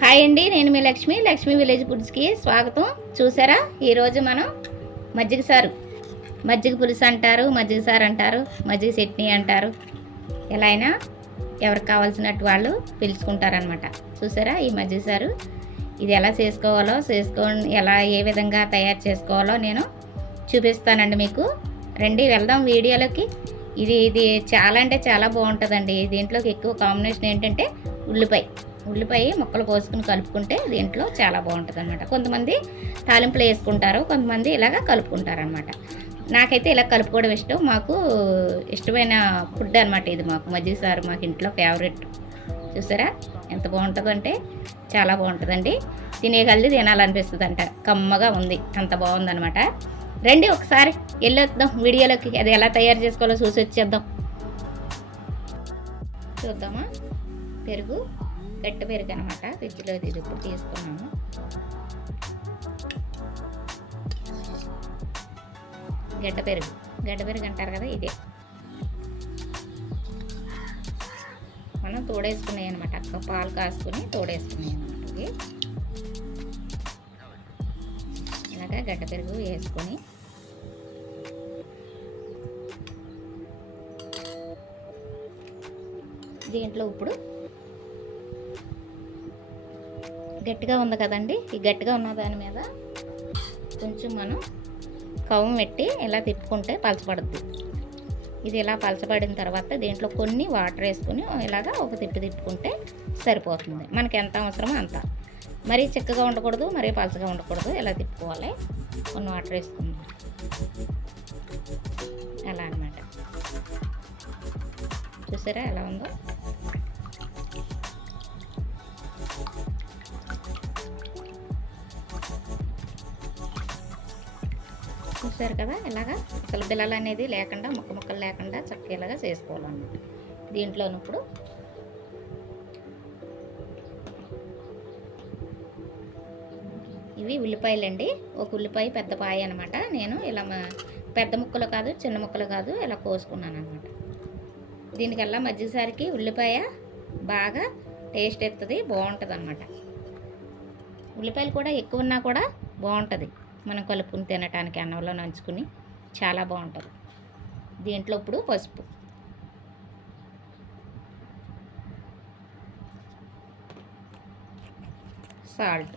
Hi అండి నేను మీ లక్ష్మి లక్ష్మి విలేజ్ ఫుడ్స్కి స్వాగతం. చూసారా? ఈరోజు మనం మజ్జిగ సారు. మజ్జిగ పులుసు అంటారు మజ్జిగ సారు అంటారు మజ్జిగ చట్నీ అంటారు. ఎలా అయినా ఎవరికి కావాల్సినట్టు వాళ్ళు పిలుచుకుంటారనమాట చూసారా ఈ మజ్జిగ సారు? ఇది ఎలా చేసుకోవాలో చేసుకో ఎలా ఏ విధంగా తయారు చేసుకోవాలో నేను చూపిస్తానండి మీకు. రండి వెళ్దాం వీడియోలోకి. ఇది ఇది చాలా అంటే చాలా బాగుంటుందండి. దీంట్లోకి ఎక్కువ కాంబినేషన్ ఏంటంటే ఉల్లిపాయ. ఉల్లిపాయ ముక్కలు కోసుకుని కలుపుకుంటే దీంట్లో చాలా బాగుంటుంది అనమాట కొంతమంది తాలింపులు వేసుకుంటారు కొంతమంది ఇలాగ కలుపుకుంటారు అనమాట నాకైతే ఇలా కలుపుకోవడం ఇష్టం. మాకు ఇష్టమైన ఫుడ్ అనమాట ఇది మాకు. మజ్జిగ సారు మాకు ఇంట్లో ఫేవరెట్ చూసారా? ఎంత బాగుంటుందంటే చాలా బాగుంటుందండి. తినేగల్ది తినాలనిపిస్తుంది అంట కమ్మగా ఉంది. అంత బాగుందనమాట రండి ఒకసారి వెళ్ళొద్దాం వీడియోలోకి. అది ఎలా తయారు చేసుకోవాలో చూసి వచ్చేద్దాం. చూద్దామా? పెరుగు. గట్టి పెరుగు అనమాట ఫ్రిడ్జ్లో ఇది ఇప్పుడు తీసుకున్నాము. గడ్డ పెరుగు. గడ్డ పెరుగు అంటారు కదా ఇదే. మనం తోడేసుకున్నాయి అనమాట అక్క పాలు కాసుకుని తోడేసుకున్నాయి అనమాట ఇవి. ఇలాగా గడ్డ పెరుగు వేసుకొని దీంట్లో ఇప్పుడు గట్టిగా ఉంది కదండి. ఈ గట్టిగా ఉన్న దాని మీద కొంచెం మనం కవం పెట్టి ఇలా తిప్పుకుంటే పలచబడుద్ది. ఇది ఇలా పలచబడిన తర్వాత దీంట్లో కొన్ని వాటర్ వేసుకుని ఇలాగా ఒక తిప్పి తిప్పుకుంటే సరిపోతుంది. మనకి ఎంత అవసరమో అంత. మరీ చిక్కగా ఉండకూడదు మరీ పలచగా ఉండకూడదు. ఇలా తిప్పుకోవాలి. కొన్ని వాటర్ వేసుకుందాం. అలా అనమాట చూసారా ఎలా ఉందో? చూసారు కదా ఇలాగా అసలు బిల్లలు అనేది లేకుండా ముక్క ముక్కలు లేకుండా చక్కగా ఇలాగా చేసుకోవాలన్నమాట. దీంట్లోనూ ఇప్పుడు ఇవి ఉల్లిపాయలండి. ఒక ఉల్లిపాయ పెద్ద పాయ అనమాట నేను ఇలా పెద్ద ముక్కలు కాదు చిన్న ముక్కలు కాదు ఇలా కోసుకున్నాను అనమాట దీనికల్లా మధ్యసారికి ఉల్లిపాయ బాగా టేస్ట్ ఎత్తుంది బాగుంటుంది అనమాట ఉల్లిపాయలు కూడా ఎక్కువ ఉన్నా కూడా బాగుంటుంది. మనం కలుపుకుని తినటానికి అన్నంలో నంచుకుని చాలా బాగుంటుంది. దీంట్లో ఇప్పుడు పసుపు. సాల్ట్.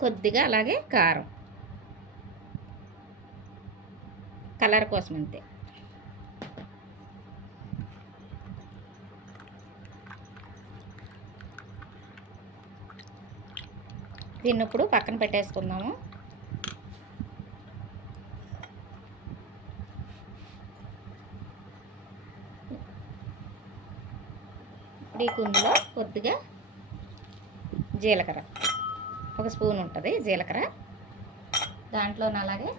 కొద్దిగా అలాగే కారం. కలర్ కోసం అంతే. దీన్ని ఇప్పుడు పక్కన పెట్టేసుకుందాము. ఈ కుందులో కొద్దిగా జీలకర్ర. ఒక స్పూన్ ఉంటుంది జీలకర్ర. దాంట్లో అలాగే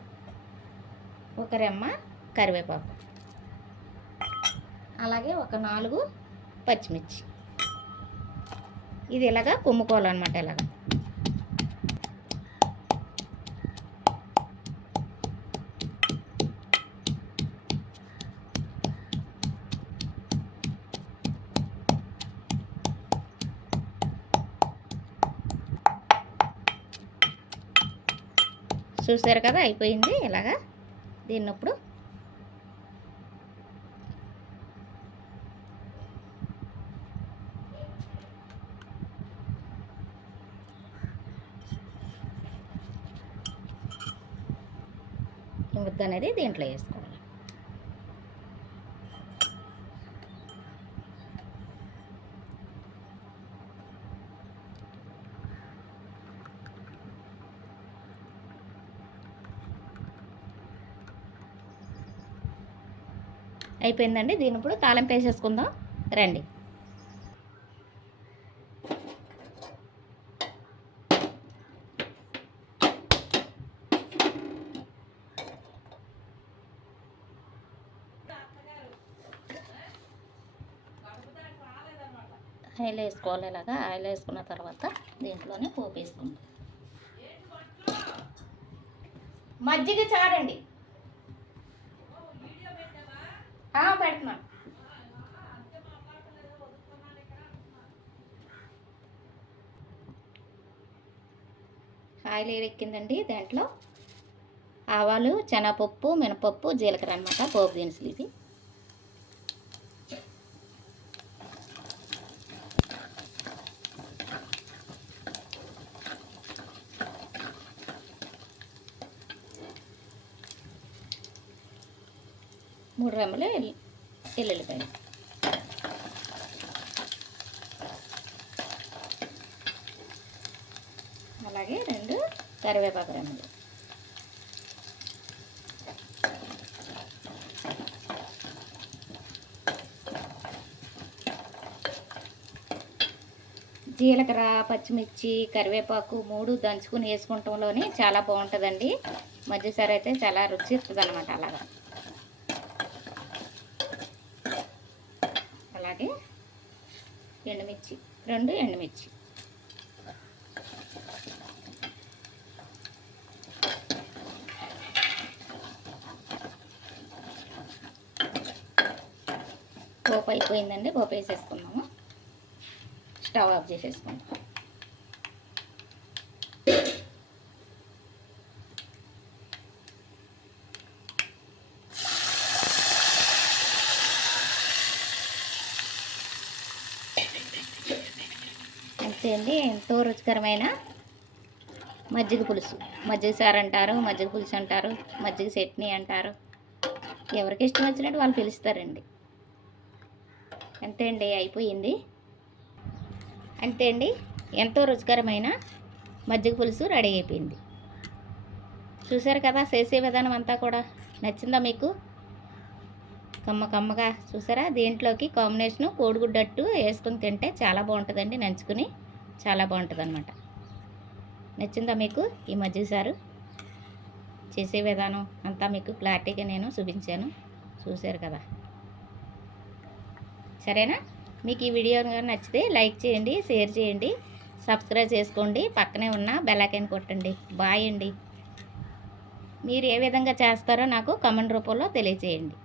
ఒక రెమ్మ కరివేపాకు. అలాగే ఒక నాలుగు పచ్చిమిర్చి. ఇది ఇలాగా కుమ్ముకోవాలన్నమాట ఇలాగా. చూసారు కదా అయిపోయింది ఇలాగా. దీన్ని ఇప్పుడు ముద్ద అనేది దీంట్లో వేసుకోవాలి అయిపోయిందండి. దీని ఇప్పుడు తాలింపు వేసేసుకుందాం రండి. ఆయిల్ వేసుకోవాలి ఇలాగా. ఆయిల్ వేసుకున్న తర్వాత దీంట్లోనే పోపు వేసుకుందాం. మజ్జిగ చారండి. పెడుతున్నాను ఆయిల్ ఎక్కిందండి దాంట్లో. ఆవాలు శనగపప్పు మినపప్పు జీలకర్ర అనమాట పోపు దినుసులు ఇవి. మూడు రెమ్మలు ఎల్లుల్లిపాయలు. అలాగే రెండు కరివేపాకు రెమ్మలు. జీలకర్ర పచ్చిమిర్చి కరివేపాకు మూడు దంచుకుని వేసుకుంటంలోని చాలా బాగుంటుందండి. మధ్యసారి అయితే చాలా రుచి ఇస్తుంది అనమాట అలాగా. అలాగే ఎండుమిర్చి రెండు ఎండుమిర్చి. పోపు అయిపోయిందండి పోపు వేసేసుకుందాము. స్టవ్ ఆఫ్ చేసేసుకుందాం. అంతే అండి. ఎంతో రుచికరమైన మజ్జిగ పులుసు. మజ్జిగ సారు అంటారు మజ్జిగ పులుసు అంటారు మజ్జిగ చట్నీ అంటారు. ఎవరికి ఇష్టం వచ్చినట్టు వాళ్ళు పిలుస్తారండి. అంతే అండి అయిపోయింది. అంతే అండి ఎంతో రుచికరమైన మజ్జిగ పులుసు రెడీ అయిపోయింది. చూసారు కదా చేసే విధానం అంతా కూడా నచ్చిందా మీకు? కమ్మ కమ్మగా చూసారా? దీంట్లోకి కాంబినేషను కోడిగుడ్డట్టు వేసుకుని తింటే చాలా బాగుంటుందండి నంచుకుని. చాలా బాగుంటుంది అనమాట నచ్చిందా మీకు ఈ మజ్జిగ సారు? చేసే విధానం అంతా మీకు క్లారిటీగా నేను చూపించాను. చూశారు కదా. సరేనా? మీకు ఈ వీడియో నచ్చితే లైక్ చేయండి షేర్ చేయండి సబ్స్క్రైబ్ చేసుకోండి పక్కనే ఉన్న బెల్లైకన్ కొట్టండి. బాయ్ అండి. మీరు ఏ విధంగా చేస్తారో నాకు కమెంట్ రూపంలో తెలియచేయండి.